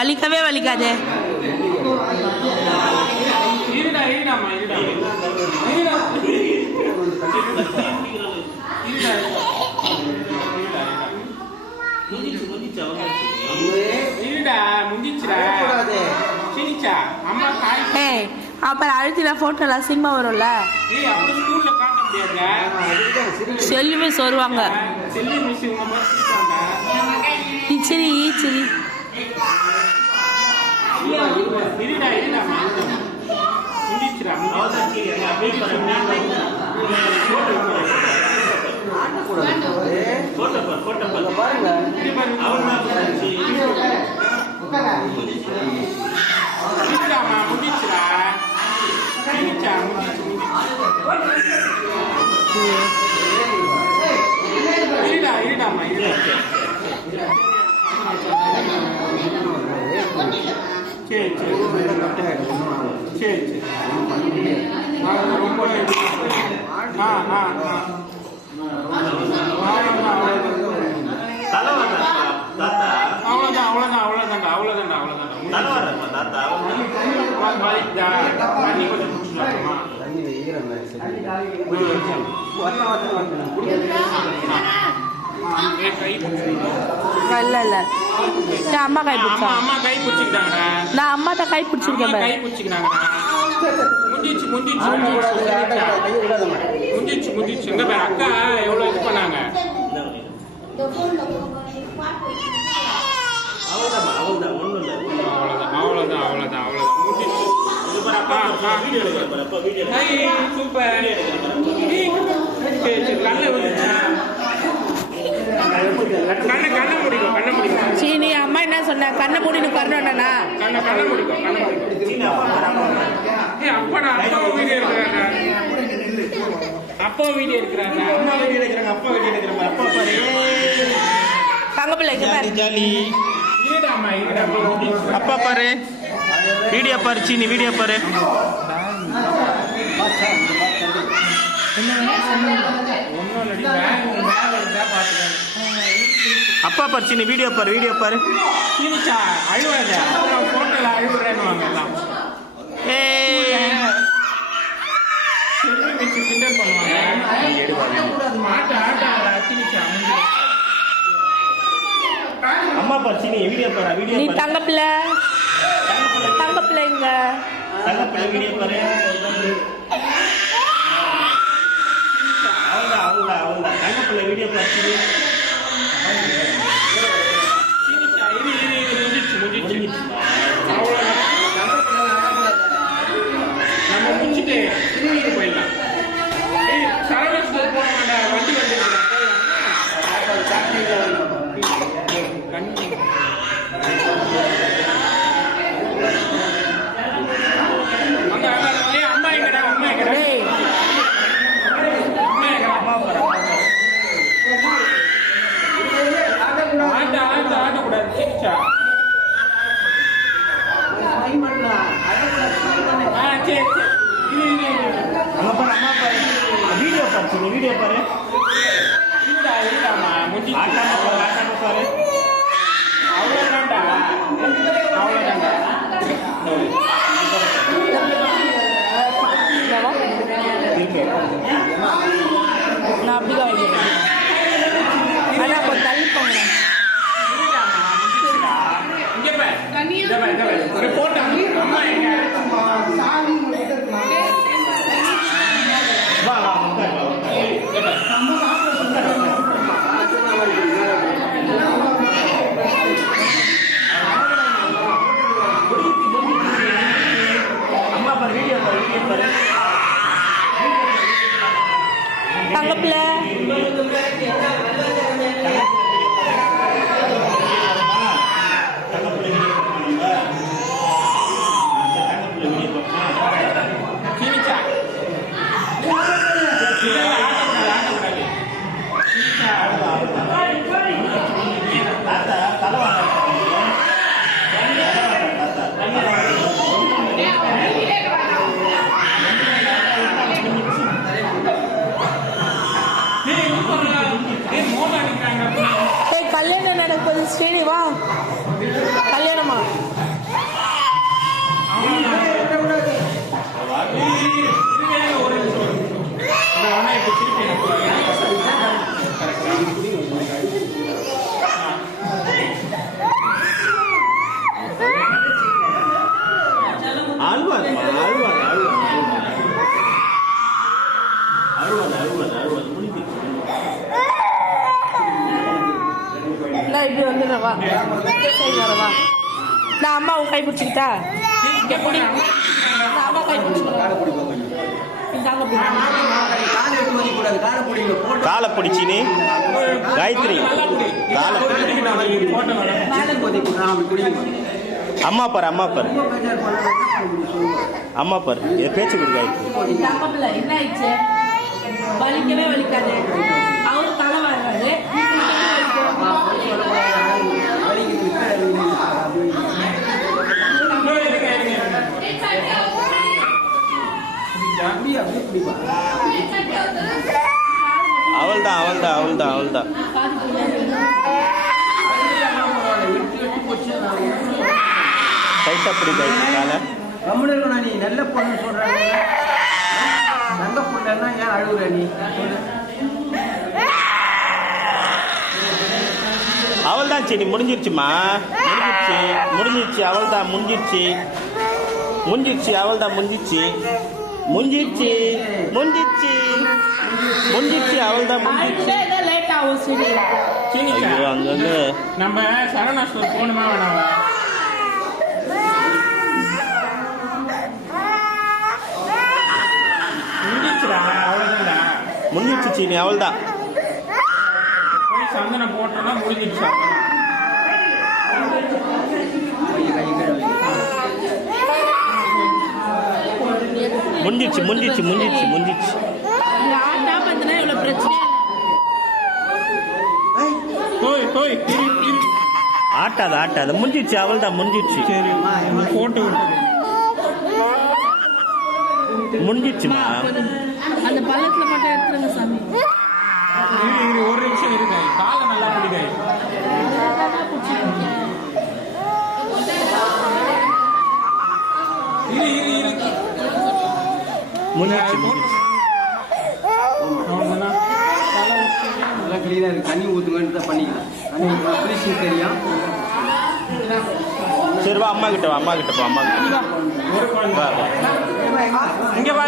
வலிக்கவே வலிக்காதே. அப்புறம் அழுத்தினா போட்டோல சினிமா வரும்ல, செல்லுமே சொல்லுவாங்க. சரி சரி அம்மா கை பிடிச்சா, அம்மா கை பிடிச்சிக்கிட்டாங்க. நான் அம்மாட்ட கை பிடிச்சிருக்கேன், கை பிடிச்சிக்கிட்டாங்க. முந்திச்சு முந்திச்சு முந்திச்சு முந்திச்சு எங்க அக்கா எவ்வளவு இது பண்ணாங்க. அவ்வளவுதான் அவ்வளவுதான் முந்திச்சு. சூப்பர். சீனி அம்மா என்ன சொன்ன, கண்ணை மூடினு கரணும்னா கண்ணை முடிக்கும். அப்பா வீடியோ எடுக்கிறாங்க, அம்மா வீடியோ எடுக்கிறாங்க, அப்பா வீடியோ எடுக்கிறாங்க. அப்பா பாரு தங்க பிள்ளைங்க ஜாலி. அப்பா பாரு வீடியோ பாரு, சீனி வீடியோ பாரு. அப்பா பாரு சீனி வீடியோ பாரு, வீடியோ பாரு. அம்மா பாரு சீனி வீடியோ பாரு, வீடியோ பாரு. தங்க பிள்ளை தங்க பிள்ளைங்க தங்க பிள்ளை வீடியோ பாரு. அவ்வளோதான் தங்க பிள்ளை வீடியோ பாரு. நம்ம முடிச்சுட்டு போயிடலாம். சரவண போன வண்டி அம்மா எங்கடா, அம்மா எங்கடா, ஆட்டக்கூடாது. வீடியோ பாரு, வீடியோ பாரு. பாரு அவ்வளோதான்டா, அவ்வளோதான்டா. நான் அப்படிதான் வாங்கிக்கிறேன். ஆனால் கொஞ்சம் தள்ளி போங்க. தங்கப்பிள்ள ஸ்ரீனிவா கல்யாணமா? நான் இப்படி வந்துடுறவா, வரவா? நான் அம்மாவை கை பிடிச்சிக்கிட்டா? நான் அம்மா கை பிடிச்சிக்கிறேன். காலை பிடிச்சினி காயத்ரி, அம்மா பாரு, அம்மா பாரு, அம்மா பாரு. இதை பேச்சு கொடு காயத்ரி. என்ன ஆயிடுச்சு? வலிக்கவே வலிக்காது. அவரு தலை வர்றாரு. அவள்தான் அவள்தான் அவள்தான் அவள்தான். டைட்டா பிடி காயத்ரி காலை. நீ நல்ல பொண்ணு சொல்ற, நல்ல பொண்ணுன்னா ஏன் அழுகுற நீ? அவள்தான் சரி, முடிஞ்சிருச்சுமா, முடிஞ்சிருச்சு முடிஞ்சிருச்சு, அவள்தான் முடிஞ்சிருச்சு முடிஞ்சிருச்சு, அவள்தான் முடிஞ்சிருச்சு முடிஞ்சிருச்சு முடிஞ்சிருச்சு முடிஞ்சிருச்சு, அவள்தான் முடிஞ்சிருச்சு. ஐயோ, அங்கங்க நம்ம சரவணா ஸ்டோர் போகணுமா வேணாமா? முடிஞ்சிருச்சு சீனி, அவள்தான். போய் சந்தனம் போட்டோம்னா முடிஞ்சிருச்சு. முடிஞ்சிருச்சு முடிஞ்சிருச்சு முடிஞ்சிருச்சு முடிஞ்சிருச்சு. ஆட்டாத ஆட்டாத, முடிஞ்சிருச்சு, அவள்தான் முடிஞ்சிருச்சு. சரி, போட்டு விட்டு முடிஞ்சிருச்சுமா. அந்த பள்ளத்துல மட்டும் எடுத்துருங்க சாமி. ஒரு நிமிஷம் இருக்காய், காலை நல்லா பிடிக்காய். முடிஞ்சிருச்சு முடிஞ்சிருச்சு. நல்லா கிளீனா இருக்கு. தண்ணி ஊத்துங்கன்னு தான் பண்ணிக்கலாம். தண்ணி தெரியும். சரி வா, அம்மா கிட்ட வா, அம்மா கிட்ட போ, அம்மா கிட்ட வா. இங்க வா.